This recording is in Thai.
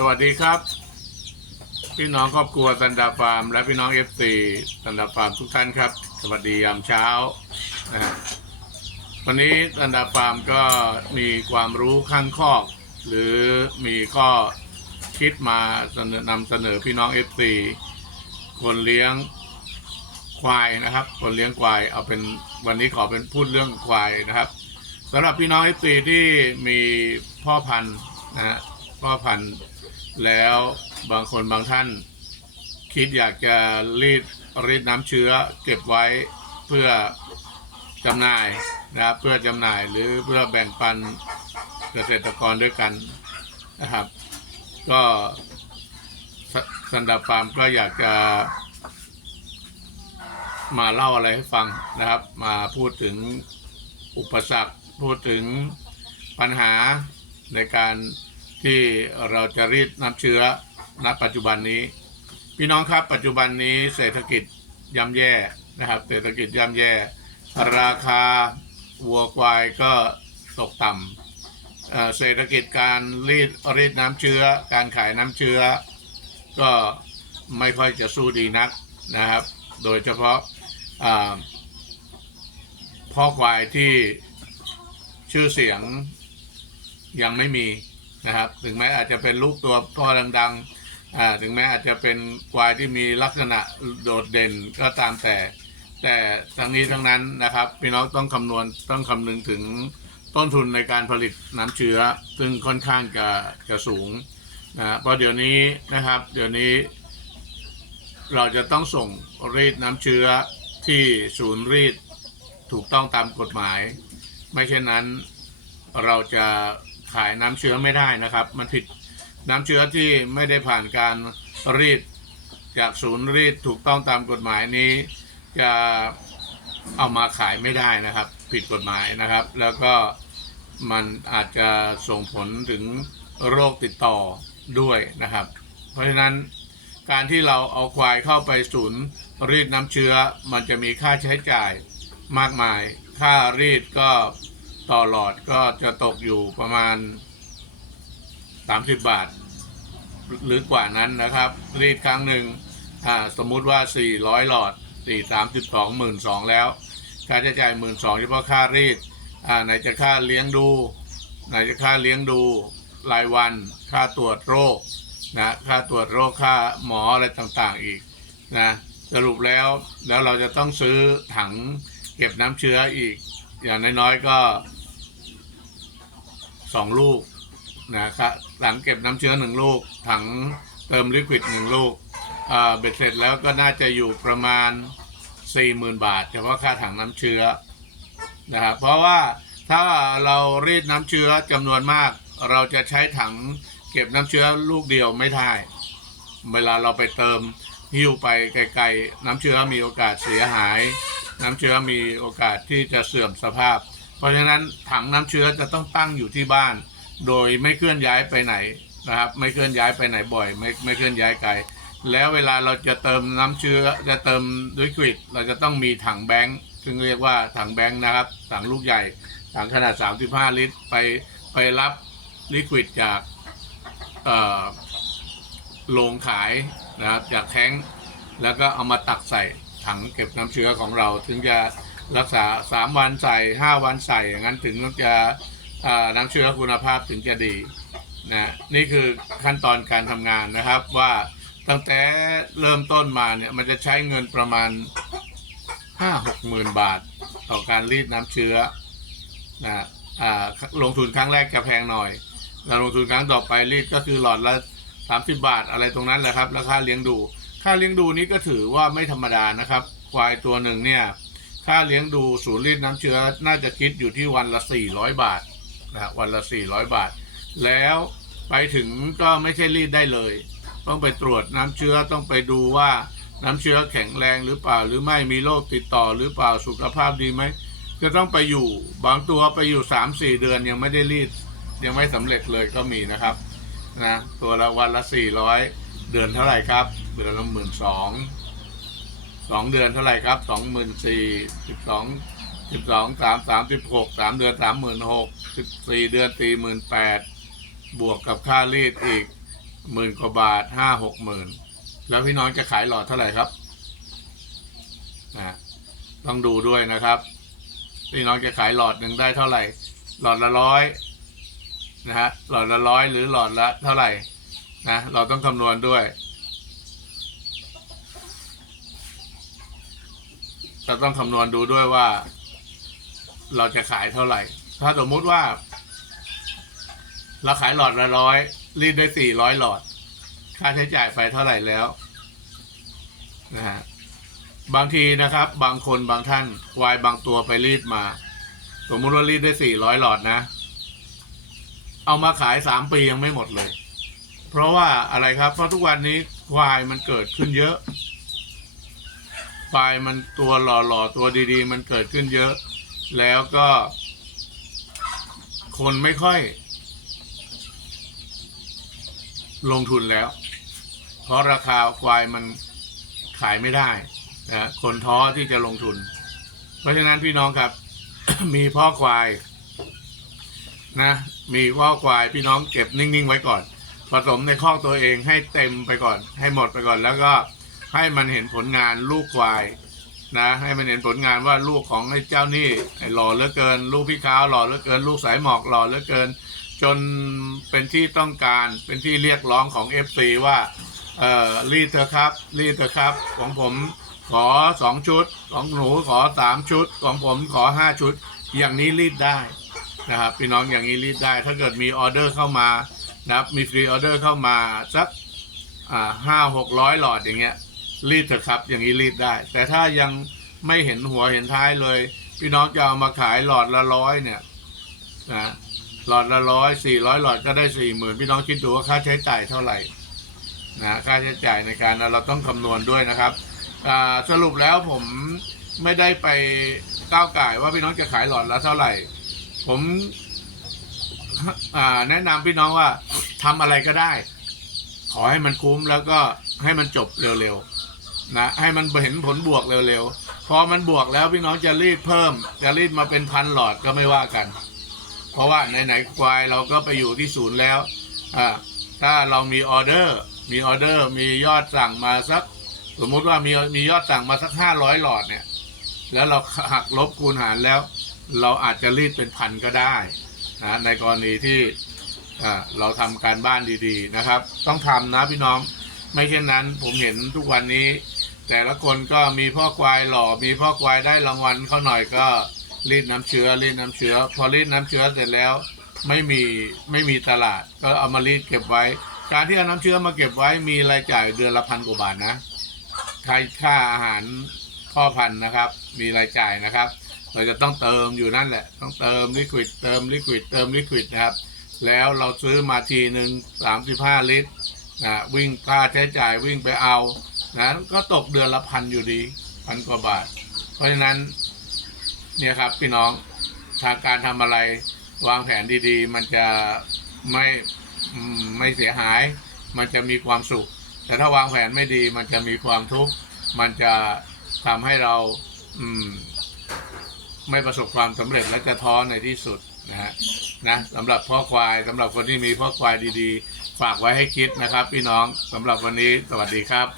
สวัสดีครับ พี่น้องครอบครัวสันดาฟาร์ม และพี่น้องเอฟซีสันดาฟาร์มทุกท่านครับ สวัสดียามเช้านะฮะวันนี้สันดาฟาร์มก็มีความรู้ข้างคอก หรือมีข้อคิดมาเสนอนำเสนอพี่น้องเอฟซีคนเลี้ยงควายนะครับ คนเลี้ยงควายเอาเป็นวันนี้ขอเป็นพูดเรื่องควายนะครับสำหรับพี่น้องเอฟซีที่มีพ่อพันธุ์นะฮะพ่อพันธุ์ แล้วบางคนบางท่าน คิดอยากจะรีดรีดน้ำเชื้อเก็บไว้เพื่อจำหน่ายนะครับเพื่อจำหน่ายหรือเพื่อแบ่งปันเกษตรกรด้วยกันนะครับ ก็สันดาฟาร์มก็อยากจะมาเล่าอะไรให้ฟังนะครับ มาพูดถึงอุปสรรค พูดถึงปัญหาในการ ที่เราจะรีดน้ำเชื้อณปัจจุบันนี้ พี่น้องครับปัจจุบันนี้เศรษฐกิจย่ำแย่นะครับ เศรษฐกิจย่ำแย่ ราคาวัวควายก็ตกต่ำเศรษฐกิจการรีดรีดน้ำเชื้อ การขายน้ำเชื้อ ก็ไม่ค่อยจะสู้ดีนักนะครับ โดยเฉพาะพ่อควายที่ชื่อเสียงยังไม่มี นะครับ ถึงแม้อาจจะเป็นลูกตัวพ่อดังๆถึงแม้อาจจะเป็นควายที่มีลักษณะโดดเด่นก็ตามแต่ แต่ทั้งนี้ทั้งนั้นนะครับพี่น้องต้องคำนวณต้องคำนึงถึงต้นทุนในการผลิตน้ำเชื้อ ซึ่งค่อนข้างจะจะสูงนะเพราะเดี๋ยวนี้นะครับ เดี๋ยวนี้ เราจะต้องส่งรีดน้ำเชื้อที่ศูนย์รีดถูกต้องตามกฎหมาย ไม่เช่นนั้นเราจะ ขายน้ำเชื้อไม่ได้นะครับ มันผิดน้ำเชื้อที่ไม่ได้ผ่านการรีดจากศูนย์รีดถูกต้องตามกฎหมายนี้ จะเอามาขายไม่ได้นะครับ ผิดกฎหมายนะครับ แล้วก็มันอาจจะส่งผลถึงโรคติดต่อด้วยนะครับ เพราะฉะนั้นการที่เราเอาควายเข้าไปศูนย์รีดน้ำเชื้อ มันจะมีค่าใช้จ่ายมากมาย ค่ารีดก็ ต่อหลอดก็จะตกอยู่ประมาณ 30 บาท หรือกว่านั้นนะครับ รีดครั้งหนึ่งอ่าสมมุติว่า 400 หลอด 4 32 1 2 0 0แล้ว ค่าใช้จ่าย 1 2 0 0เฉพาะค่ารีดอ่าไหนจะค่าเลี้ยงดู ไหนจะค่าเลี้ยงดูรายวัน ค่าตรวจโรคนะค่าตรวจโรคค่าหมออะไรต่างๆอีกนะสรุปแล้วแล้วเราจะต้องซื้อถังเก็บน้ำเชื้ออีก อย่างน้อยๆก็ สองลูกนะครับถังเก็บน้ำเชื้อหนึ่งลูก ถังเติมลิควิดหนึ่งลูกเบ็ดเสร็จแล้วก็น่าจะอยู่ประมาณ 40,000 บาทเฉพาะค่าถังน้ำเชื้อนะครับเพราะว่าถ้าเรารีดน้ำเชื้อจำนวนมาก เราจะใช้ถังเก็บน้ำเชื้อลูกเดียวไม่ได้เวลาเราไปเติมหิ้วไปไกลๆ น้ำเชื้อมีโอกาสเสียหาย น้ำเชื้อมีโอกาสที่จะเสื่อมสภาพ เพราะฉะนั้นถังน้ำเชื้อจะต้องตั้งอยู่ที่บ้าน โดยไม่เคลื่อนย้ายไปไหนนะครับ ไม่เคลื่อนย้ายไปไหนบ่อย ไม่ไม่เคลื่อนย้ายไกลแล้วเวลาเราจะเติมน้ำเชื้อจะเติมลิควิดเราจะต้องมีถังแบงค์ซึ่งเรียกว่าถังแบงค์นะครับถังลูกใหญ่ถังขนาด 35 ลิตรไปไปรับลิควิดจากโรงขายนะครับจากแท้ง แล้วก็เอามาตักใส่ถังเก็บน้ำเชื้อของเราถึงจะ รักษา3วันใส่5วันใส่อย่างนั้นถึงจะน้ำเชื้อคุณภาพถึงจะดีนะนี่คือขั้นตอนการทำงานนะครับว่าตั้งแต่เริ่มต้นมาเนี่ยมันจะใช้เงินประมาณ5 6หกหมื่นบาท ต่อการรีดน้ำเชื้อนะอ่าลงทุนครั้งแรกจะแพงหน่อยแล้วลงทุนครั้งต่อไปรีดก็คือหลอดละ30บาทอะไรตรงนั้นแหละครับ ราคาเลี้ยงดู ค่าเลี้ยงดูนี้ก็ถือว่าไม่ธรรมดานะครับ ควายตัวหนึ่งเนี่ย ค่าเลี้ยงดูศูนย์รีดน้ำเชื้อน่าจะคิดอยู่ที่วันละ 400 บาทนะวันละ 400 บาท แล้วไปถึงก็ไม่ใช่รีดได้เลย ต้องไปตรวจน้ำเชื้อต้องไปดูว่าน้ำเชื้อแข็งแรงหรือเปล่า หรือไม่มีโรคติดต่อหรือเปล่าสุขภาพดีไหมจะต้องไปอยู่บางตัวไปอยู่ 3-4 เดือนยังไม่ได้รีด ยังไม่สำเร็จเลยก็มีนะครับนะตัวละวันละ 400 เดือนเท่าไหร่ครับ เดือนละหมื่นสอง สองเดือนเท่าไหร่ครับสองหมื่นสี่สิบสองสิบสองสามสามสิบหกสามเดือนสามหมื่นหกสิบสี่เดือนสี่หมื่นแปดบวกกับค่ารีดอีกหมื่นกว่าบาทห้าหกหมื่นแล้วพี่น้องจะขายหลอดเท่าไหร่ครับนะต้องดูด้วยนะครับ พี่น้องจะขายหลอดหนึ่งได้เท่าไหร่ หลอดละร้อยนะฮะหลอดละร้อยหรือหลอดละเท่าไหร่นะเราต้องคำนวณด้วย เราต้องคำนวณดูด้วยว่า เราจะขายเท่าไหร่ ถ้าสมมุติว่า เราขายหลอดละร้อยรีดได้สี่ร้อยหลอด ค่าใช้จ่ายไปเท่าไหร่แล้วนะฮะบางทีนะครับ บางคนบางท่านควายบางตัวไปรีดมา สมมติว่ารีดได้สี่ร้อยหลอดนะ เอามาขายสามปียังไม่หมดเลย เพราะว่าอะไรครับ เพราะทุกวันนี้ควายมันเกิดขึ้นเยอะ ควายมันตัวหล่อๆตัวดีๆ มันเกิดขึ้นเยอะ แล้วก็ คนไม่ค่อย ลงทุนแล้ว เพราะราคาควายมันขายไม่ได้นะคนท้อที่จะลงทุน เพราะฉะนั้นพี่น้องครับ มีพ่อควายนะ มีพ่อควายพี่น้องเก็บนิ่งๆไว้ก่อน ผสมในคอตัวเองให้เต็มไปก่อน ให้หมดไปก่อนแล้วก็ ให้มันเห็นผลงานลูกควายนะให้มันเห็นผลงานว่าลูกของไอ้เจ้านี่หล่อเหลือเกิน ลูกพี่ขาวหล่อเหลือเกิน ลูกสายหมอกหล่อเหลือเกิน จนเป็นที่ต้องการเป็นที่เรียกร้องของ FC ว่าเอ่อรีดเถอะครับรีดเถอะครับ ของผมขอสองชุด ของหนูขอสามชุด ของผมขอห้าชุด อย่างนี้รีดได้นะครับพี่น้องอย่างนี้รีดได้ ถ้าเกิดมีออเดอร์เข้ามานะครับมีฟรีออเดอร์เข้ามาสักอ่าห้าหกร้อยหลอดอย่างเงี้ย รีดเถอะครับ อย่างนี้รีดได้ แต่ถ้ายังไม่เห็นหัวเห็นท้ายเลย พี่น้องจะเอามาขายหลอดละร้อยเนี่ยนะหลอดละร้อยสี่ร้อยหลอดก็ได้สี่หมื่นพี่น้องคิดดูว่าค่าใช้จ่ายเท่าไหร่นะค่าใช้จ่ายในการเราต้องคำนวณด้วยนะครับสรุปแล้วผมไม่ได้ไปก้าวไก่ว่าพี่น้องจะขายหลอดละเท่าไหร่ ผมแนะนำพี่น้องว่าทำอะไรก็ได้ ขอให้มันคุ้มแล้วก็ให้มันจบเร็วๆ นะให้มันเห็นผลบวกเร็วๆ พอมันบวกแล้วพี่น้องจะรีดเพิ่ม จะรีดมาเป็นพันหลอดก็ไม่ว่ากัน เพราะว่าไหนๆควายเราก็ไปอยู่ที่ศูนย์แล้วอ่าถ้าเรามีออเดอร์ มีออเดอร์มียอดสั่งมาสัก สมมุติว่ามีมียอดสั่งมาสักห้าร้อยหลอดเนี่ย แล้วเราหักลบคูณหารแล้ว เราอาจจะรีดเป็นพันก็ได้นะในกรณีที่เราทำการบ้านดีๆนะครับ ต้องทำนะพี่น้องไม่เช่นนั้นผมเห็นทุกวันนี้ แต่ละคนก็มีพ่อควายหล่อมีพ่อควายได้รางวัลเขาหน่อยก็รีดน้ำเชื้อรีดน้ำเชื้อ พอรีดน้ำเชื้อเสร็จแล้วไม่มีไม่มีตลาด ก็เอามารีดเก็บไว้ การที่เอาน้ำเชื้อมาเก็บไว้มีรายจ่ายเดือนละพันกว่าบาทนะค่าค่าอาหารพ่อพันธุ์นะครับ มีรายจ่ายนะครับ เราจะต้องเติมอยู่นั่นแหละ ต้องเติมลิควิดเติมลิควิดเติมลิควิดนะครับ แล้วเราซื้อมาทีหนึ่งสามสิบห้าลิตรนะวิ่งค่าใช้จ่ายวิ่งไปเอา นะก็ตกเดือนละพันอยู่ดีพันกว่าบาท เพราะฉะนั้นเนี่ยครับพี่น้องทางการทำอะไรวางแผนดีๆ มันจะไม่ไม่เสียหาย มันจะมีความสุข แต่ถ้าวางแผนไม่ดีมันจะมีความทุกข์มันจะทำให้เราอมไม่ประสบความสำเร็จและจะท้อในที่สุดนะฮะนะสำหรับพ่อควายสำหรับคนที่มีพ่อควายดีๆ ฝากไว้ให้คิดนะครับ พี่น้องสำหรับวันนี้สวัสดีครับ